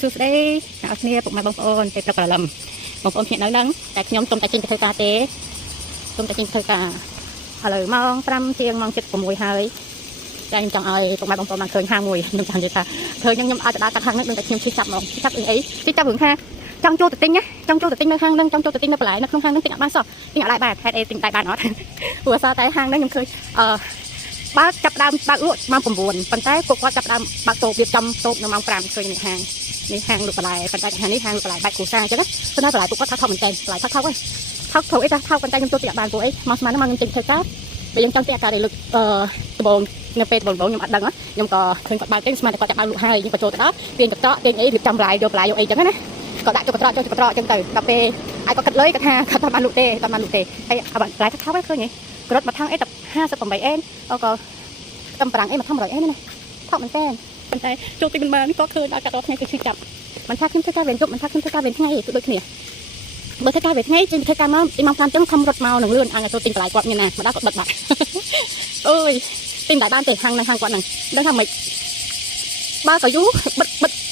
សួស្តីអ្នកគ្នាពុកម៉ែបងប្អូនពេលព្រឹកព្រលឹមបងប្អូនគ្នានៅនឹងតែខ្ញុំទុំតែចេញទៅធ្វើការទេទុំតែចេញទៅធ្វើការឥឡូវម៉ោង5ជាងម៉ោង7:06ហើយតែខ្ញុំចង់ឲ្យពុកម៉ែបងប្អូនបានឃើញហាងមួយខ្ញុំចង់និយាយថាឃើញខ្ញុំអាចទៅដល់កាត់ហាងនេះដូចតែខ្ញុំជិះចាប់ហ្មងជិះចាប់អីជិះចាប់រឿងថាចង់ចូលទៅទិញណាចង់ចូលទៅទិញនៅហាងហ្នឹងចង់ចូលទៅទិញនៅបន្លែនៅក្នុងហាងហ្នឹងទិញអត់បានសោះទិញអត់ដែរបានហេតុអីទិញដែរបានអត់ព្រោះអសតែហាងហ្នឹងខ្ញុំឃើញបើចាប់ដើមបើកលក់ម៉ោង9ប៉ុន្តែពួកគាត់ចាប់ដើមបើកតូបរៀបចំតូបនៅម៉ោង5ឃើញនេះហាងលក់បន្លែប៉ុន្តែហាងនេះហាងលក់បន្លែបែបគ្រួសារអញ្ចឹងប៉ុន្តែបន្លែពួកគាត់ថោកមែនតើបន្លែថោកហ្នឹងថោកអីថាថោកប៉ុន្តែខ្ញុំចូលទិញអត់បានពួកអីមកស្មានមកខ្ញុំចេញធ្វើការបើយើងចង់ទិញអាការលើកដំបងនៅពេលដំបងខ្ញុំអត់ដឹងខ្ញុំក៏ឃើញគាត់បើកទិញស្មានតែគាត់ចាប់បើកលក់ហើយខ្ញុំក៏ចូលទៅដល់ទាញកត្រកទាញអីរៀបចំបន្លែយកអីចឹងណាក៏ដាក់ចូលកត្រកចឹងទៅដល់ពេលអាចគាត់គិតលុយគាត់ថាគាត់អត់បានលក់ទេហើយបន្លែថោកហ្នឹងឃើញហ៎ក្រត់មួយថងអីតែ58អេនក៏ខ្ទឹមប្រាំងអីមួយថង100អេនណាថោកមែនតើប៉ុន្តែចូលទិញមិនបានក៏ឃើញដល់កាត់រាល់ថ្ងៃគឺឈឺចាប់មិនថាខ្ញុំធ្វើការវេនយប់មិនថាខ្ញុំធ្វើការវេនថ្ងៃគឺដូចគ្នាបើធ្វើការវេនថ្ងៃចេញធ្វើការមកពីម៉ោង5ចឹងខំរត់មកនឹងលឿនអង្គចូលទិញបន្លែគាត់មានណាមកដល់គាត់បិទបាត់អើយទិញតែបានទេហាងគាត់ហ្នឹងដឹងថាមិនបើក៏យូរ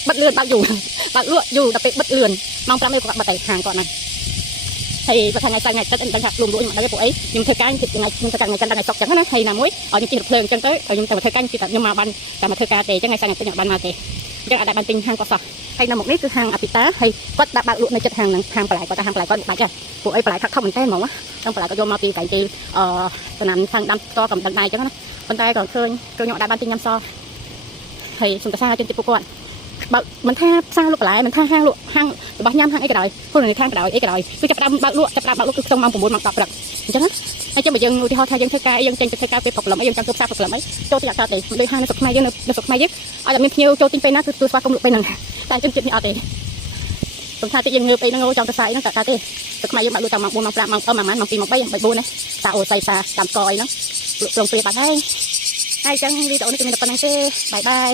បិទលឿនបើកយូរបើកលក់យូរដល់ពេលបិទលឿនម៉ោង5នេះគាត់បិទតែហាងគាត់ហ្នឹងហើយបើថ្ងៃសៅរ៍ថ្ងៃទឹកដឹងថាលំលក់ខ្ញុំអត់ដឹងទេពួកអីខ្ញុំធ្វើការថ្ងៃខ្ញុំធ្វើការថ្ងៃច័ន្ទថ្ងៃសុក្រចឹងណាហើយណាមួយឲ្យខ្ញុំជិះរថភ្លើងចឹងទៅខ្ញុំទៅធ្វើការខ្ញុំមកបានតែមកធ្វើការទេចឹងថ្ងៃសៅរ៍ថ្ងៃទឹកខ្ញុំអត់បានមកទេចឹងអត់បានទិញហាងគាត់សោះហើយនៅមុខនេះគឺហាងអភិតាហើយគាត់ដាក់បើកលក់នៅចិត្តហាងហ្នឹងហាងបន្លែគាត់ថាហាងបន្លែគាត់បាច់ដែរពួកអីបន្លែថោកមែនតើហ្មងហ្នឹងបន្លែគាត់យកមកពីកែទីតំណាំខាងដាំផ្ទាល់កំដៅដៃចឹងណាប៉ុន្តែក៏ឃើញខ្ញុំអត់បានទិញញ៉ាំសោះហើយសុំតសាជនជាតិពួកគាត់បើមិនថាផ្សារលក់បន្លែមិនថាហាងលក់ហាងរបស់ញ៉ាំហាងអីក៏ដោយខ្លួននៅខាងក៏ដោយអីក៏ដោយគឺចាប់ដើមបើកលក់គឺក្នុងម៉ោង9ម៉ោង10ព្រឹកអញ្ចឹងណាហើយចាំបើយើងឧទាហរណ៍ថាយើងធ្វើការយើងចេញទៅធ្វើការពេលព្រឹកព្រលឹមអីយើងចង់ទៅផ្សារព្រឹកព្រលឹមអីចូលទិញអត់កើតទេដូចហាងនៅស្រុកខ្មែរយើងនៅស្រុកខ្មែរយើងឲ្យតែមានភ្ញៀវចូលទិញពេលណាគឺស្វាគមន៍លក់ពេលហ្នឹងតែជនជាតិនេះអត់ទេសំថាតិចយើងងើបអីហ្នឹងចង់ទៅផ្សារអីហ្នឹងកើតទេស្រុកខ្មែរយើងបើកលក់តាមម៉ោង4ម៉ោង5ម៉ោង2ម៉ោង2ម៉ោង3ម៉ោង4ណាតាអូស័យសាតាមកអីហ្នឹងលក់ត្រង់ព្រាបាត់ហើយអញ្ចឹងវីដេអូនេះគឺមានតែប៉ុណ្្នឹងទេបាយ